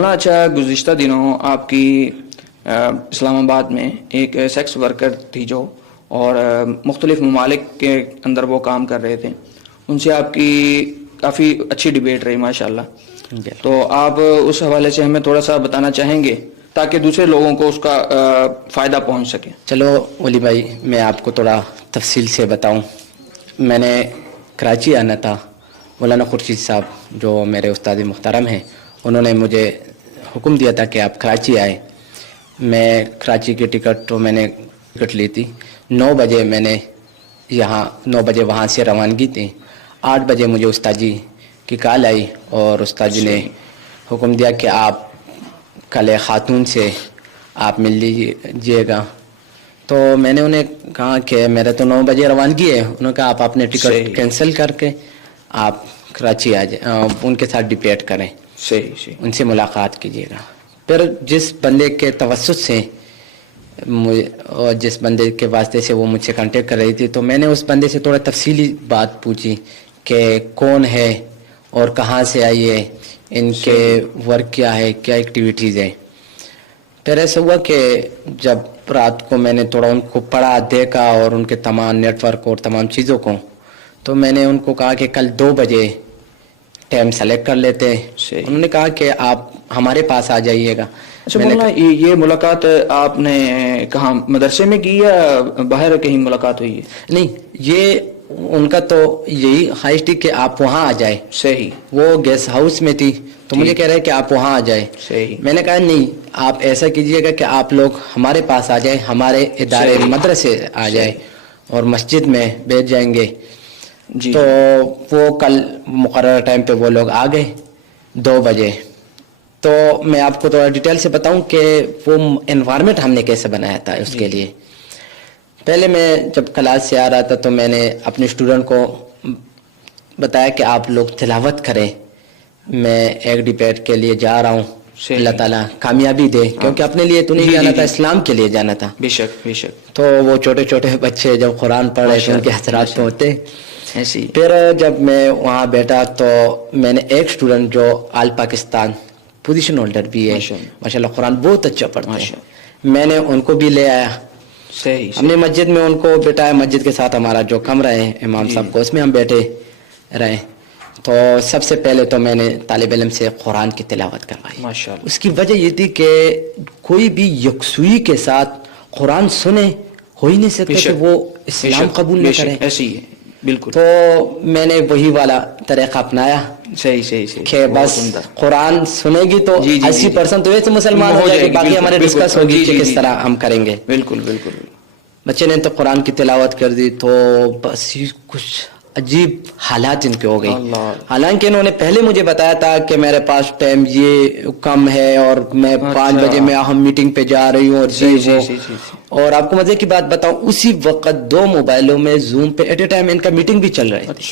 مولانا اچھا، گزشتہ دنوں آپ کی اسلام آباد میں ایک سیکس ورکر تھی جو، اور مختلف ممالک کے اندر وہ کام کر رہے تھے، ان سے آپ کی کافی اچھی ڈبیٹ رہی ماشاءاللہ. تو آپ اس حوالے سے ہمیں تھوڑا سا بتانا چاہیں گے تاکہ دوسرے لوگوں کو اس کا فائدہ پہنچ سکے؟ چلو ولی بھائی، میں آپ کو تھوڑا تفصیل سے بتاؤں. میں نے کراچی آنا تھا. مولانا خورشید صاحب جو میرے استاد محترم ہیں، انہوں نے مجھے حکم دیا تھا کہ آپ کراچی آئے. میں کراچی کی ٹکٹ تو میں نے ٹکٹ لی تھی 9 بجے. میں نے 9 بجے وہاں سے روانگی تھی. 8 بجے مجھے استاد جی کی کال آئی اور استاد جی نے حکم دیا کہ آپ کل خاتون سے آپ مل لیجیے گا. تو میں نے انہیں کہا کہ میرا تو 9 بجے روانگی ہے. انہوں نے کہا آپ اپنے ٹکٹ کینسل کر کے آپ کراچی آ جائیں، ان کے ساتھ ڈبیٹ کریں، ان سے ملاقات کیجیے گا. پھر جس بندے کے توسط سے اور جس بندے کے واسطے سے وہ مجھ سے کانٹیکٹ کر رہی تھی، تو میں نے اس بندے سے تھوڑا تفصیلی بات پوچھی کہ کون ہے اور کہاں سے آئی ہے، ان کے ورک کیا ہے، کیا ایکٹیویٹیز ہیں. پھر ایسا ہوا کہ جب رات کو میں نے تھوڑا ان کو پڑھا، دیکھا اور ان کے تمام نیٹ ورک اور تمام چیزوں کو، تو میں نے ان کو کہا کہ کل 2 بجے ٹائم سلیکٹ کر لیتے. انہوں نے کہا کہ آپ ہمارے پاس آ جائیے گا. اچھا مولانا، یہ ملاقات آپ نے کہاں مدرسے میں کی یا باہر کہیں ملاقات ہوئی ہے؟ نہیں، یہ ان کا تو یہی خواہش تھی کہ آپ وہاں آ جائے. صحیح. وہ گیسٹ ہاؤس میں تھی تو مجھے کہہ رہے کہ آپ وہاں آ جائے. صحیح. میں نے کہا نہیں، آپ ایسا کیجئے گا کہ آپ لوگ ہمارے پاس آ جائیں، ہمارے ادارے مدرسے آ جائیں اور مسجد میں بیٹھ جائیں گے. تو وہ کل مقررہ ٹائم پہ وہ لوگ آ گئے 2 بجے. تو میں آپ کو تھوڑا ڈیٹیل سے بتاؤں کہ وہ انوائرمنٹ ہم نے کیسے بنایا تھا. اس کے لیے پہلے میں جب کلاس سے آ رہا تھا تو میں نے اپنے اسٹوڈنٹ کو بتایا کہ آپ لوگ تلاوت کریں، میں ایک ڈبیٹ کے لیے جا رہا ہوں، اللہ تعالیٰ کامیابی دے، کیونکہ اپنے لیے تو نہیں جانا تھا، اسلام کے لیے جانا تھا. بے شک بے شک. تو وہ چھوٹے چھوٹے بچے جب قرآن پڑھ رہے تھے ان کے اثرات تو ہوتے. پھر جب میں وہاں بیٹھا تو میں نے ایک اسٹوڈنٹ جو آل پاکستان پوزیشن ہولڈر بھی ہے، ماشاءاللہ قرآن بہت اچھا پڑھتا ہے، میں نے ان کو بھی لے آیا. ہم نے مسجد میں ان کو بٹھایا. مسجد کے ساتھ ہمارا جو کمرہ ہے امام صاحب کو، اس میں ہم بیٹھے رہے. تو سب سے پہلے تو میں نے طالب علم سے قرآن کی تلاوت کروائی. اس کی وجہ یہ تھی کہ کوئی بھی یکسوئی کے ساتھ قرآن سنے ہو ہی نہیں سکتے کہ وہ اسلام قبول نہ کریں. ایسی ہے بالکل. تو میں نے وہی والا طریقہ اپنایا. صحیح کہ بس قرآن سنے گی تو 80% تو ویسے مسلمان ہو جائے گی، باقی ہمارے ڈسکس ہوگی کہ کس طرح ہم کریں گے. بالکل. بچے نے تو قرآن کی تلاوت کر دی تو بس کچھ عجیب حالات ان کے ہو گئی. حالانکہ انہوں نے پہلے مجھے بتایا تھا کہ میرے پاس ٹائم یہ کم ہے اور میں 5 بجے میں اہم میٹنگ پہ جا رہی ہوں اور اور آپ کو مزے کی بات بتاؤں، اسی وقت 2 موبائلوں میں زوم پہ ایٹ اے ٹائم ان کا میٹنگ بھی چل رہا ہے.